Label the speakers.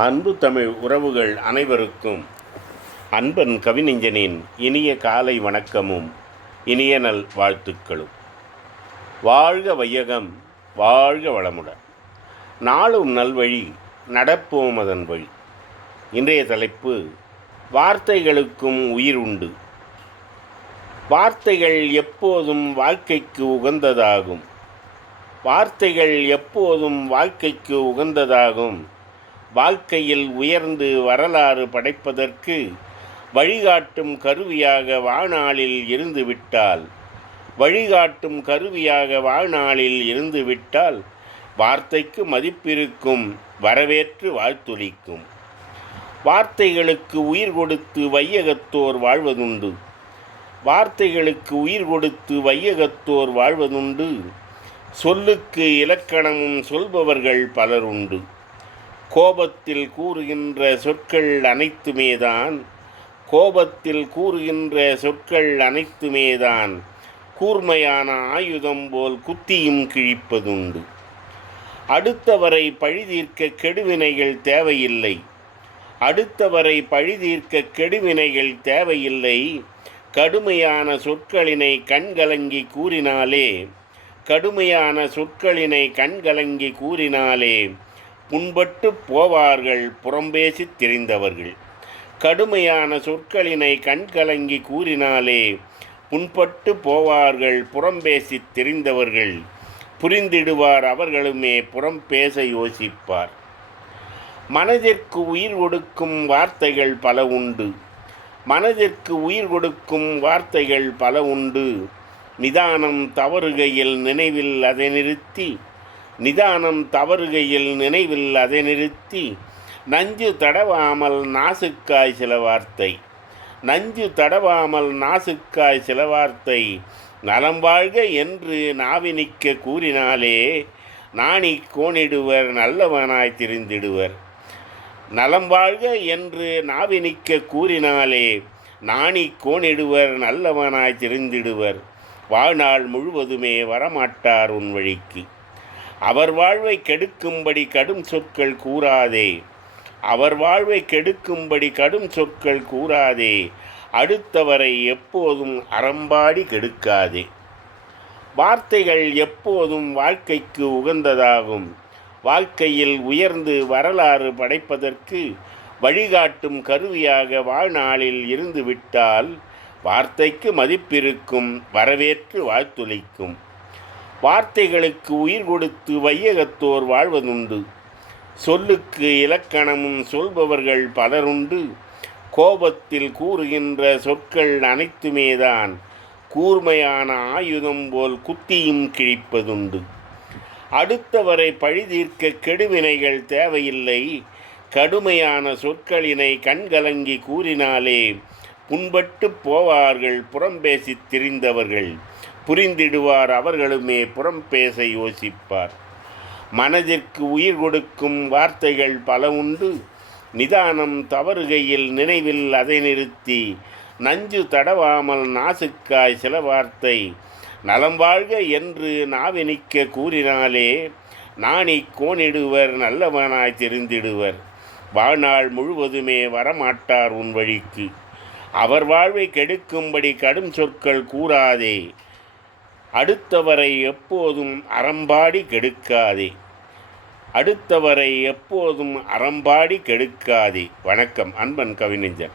Speaker 1: அன்பு தமிழ் உறவுகள் அனைவருக்கும் அன்பன் கவிநெஞ்சனின் இனிய காலை வணக்கமும் இனிய நல் வாழ்த்துக்களும். வாழ்க வையகம் வாழ்க வளமுடன். நாளும் நல்வழி நடப்போம் அதன் வழி. இன்றைய தலைப்பு வார்த்தைகளுக்கும் உயிர் உண்டு. வார்த்தைகள் எப்போதும் வாழ்க்கைக்கு உகந்ததாகும். வார்த்தைகள் எப்போதும் வாழ்க்கைக்கு உகந்ததாகும். வாழ்க்கையில் உயர்ந்து வரலாறு படைப்பதற்கு வழிகாட்டும் கருவியாக வாழ்நாளில் இருந்துவிட்டால் வழிகாட்டும் கருவியாக வாழ்நாளில் இருந்துவிட்டால் வார்த்தைக்கு மதிப்பிருக்கும் வரவேற்று வாழ்த்துளிக்கும். வார்த்தைகளுக்கு உயிர் கொடுத்து வையகத்தோர் வாழ்வதுண்டு. வார்த்தைகளுக்கு உயிர் கொடுத்து வையகத்தோர் வாழ்வதுண்டு. சொல்லுக்கு இலக்கணமும் சொல்பவர்கள் பலருண்டு. கோபத்தில் கூறுகின்ற சொற்கள் அனைத்துமேதான். கோபத்தில் கூறுகின்ற சொற்கள் அனைத்துமேதான். கூர்மையான ஆயுதம் போல் குத்தியும் கிழிப்பதுண்டு. அடுத்தவரை பழிதீர்க்க கெடுவினைகள் தேவையில்லை. அடுத்தவரை பழிதீர்க்க கெடுவினைகள் தேவையில்லை. கடுமையான சொற்களினை கண்கலங்கி கூறினாலே கடுமையான சொற்களினை கண்கலங்கி கூறினாலே புண்பட்டு போவார்கள் புறம்பேசி தெரிந்தவர்கள். கடுமையான சொற்களினை கண்கலங்கி கூறினாலே புண்பட்டு போவார்கள் புறம்பேசி தெரிந்தவர்கள். புரிந்திடுவார் அவர்களுமே புறம் பேச யோசிப்பார். மனதிற்கு உயிர் கொடுக்கும் வார்த்தைகள் பல உண்டு. மனதிற்கு உயிர் கொடுக்கும் வார்த்தைகள் பல உண்டு. நிதானம் தவறுகையில் நினைவில் அதை நிறுத்தி நிதானம் தவறுகையில் நினைவில் அதை நிறுத்தி நஞ்சு தடவாமல் நாசுக்காய் சில வார்த்தை. நஞ்சு தடவாமல் நாசுக்காய் சில வார்த்தை. நலம் வாழ்க என்று நாவினிக்க கூறினாலே நாணி கோணிடுவர் நல்லவனாய் திரிந்திடுவர். நலம் வாழ்க என்று நாவினிக்க கூறினாலே நாணி கோணிடுவர் நல்லவனாய் திரிந்திடுவர். வாழ்நாள் முழுவதுமே வரமாட்டார் உன் வழிக்கு. அவர் வாழ்வை கெடுக்கும்படி கடும் சொற்கள் கூறாதே. அவர் வாழ்வை கெடுக்கும்படி கடும் சொற்கள் கூறாதே. அடுத்தவரை எப்போதும் அறம்பாடி கெடுக்காதே. வார்த்தைகள் எப்போதும் வாழ்க்கைக்கு உகந்ததாகும். வாழ்க்கையில் உயர்ந்து வரலாறு படைப்பதற்கு வழிகாட்டும் கருவியாக வாழ்நாளில் இருந்து விட்டால் வார்த்தைக்கு மதிப்பிருக்கும் வரவேற்று வாழ்த்துளிக்கும். வார்த்தைகளுக்கு உயிர் கொடுத்து வையகத்தோர் வாழ்வதுண்டு. சொல்லுக்கு இலக்கணமும் சொல்பவர்கள் பலருண்டு. கோபத்தில் கூறுகின்ற சொற்கள் அனைத்துமேதான். கூர்மையான ஆயுதம் போல் குத்தியும் கிழிப்பதுண்டு. அடுத்தவரை பழிதீர்க்க கெடுவினைகள் தேவையில்லை. கடுமையான சொற்களினை கண்கலங்கி கூறினாலே புண்பட்டு போவார்கள் புறம்பேசித் திரிந்தவர்கள். புரிந்திடுவார் அவர்களுமே புறம் பேச யோசிப்பார். மனதிற்கு உயிர் கொடுக்கும் வார்த்தைகள் பல உண்டு. நிதானம் தவறுகையில் நினைவில் அதை நிறுத்தி நஞ்சு தடவாமல் நாசுக்காய் சில வார்த்தை நலம் வாழ்க என்று நாவினிக்க கூறினாலே நாணி கோணிடுவர் நல்லவனாய் தெரிந்திடுவர். வாழ்நாள் முழுவதுமே வரமாட்டார் உன் வழிக்கு. அவர் வாழ்வை கெடுக்கும்படி கடும் சொற்கள் கூறாதே அடுத்தவரை எப்போதும் அறம்பாடி கெடுக்காதே. அடுத்தவரை எப்போதும் அறம்பாடி கெடுக்காதே. வணக்கம் அன்பன் கவிஞன்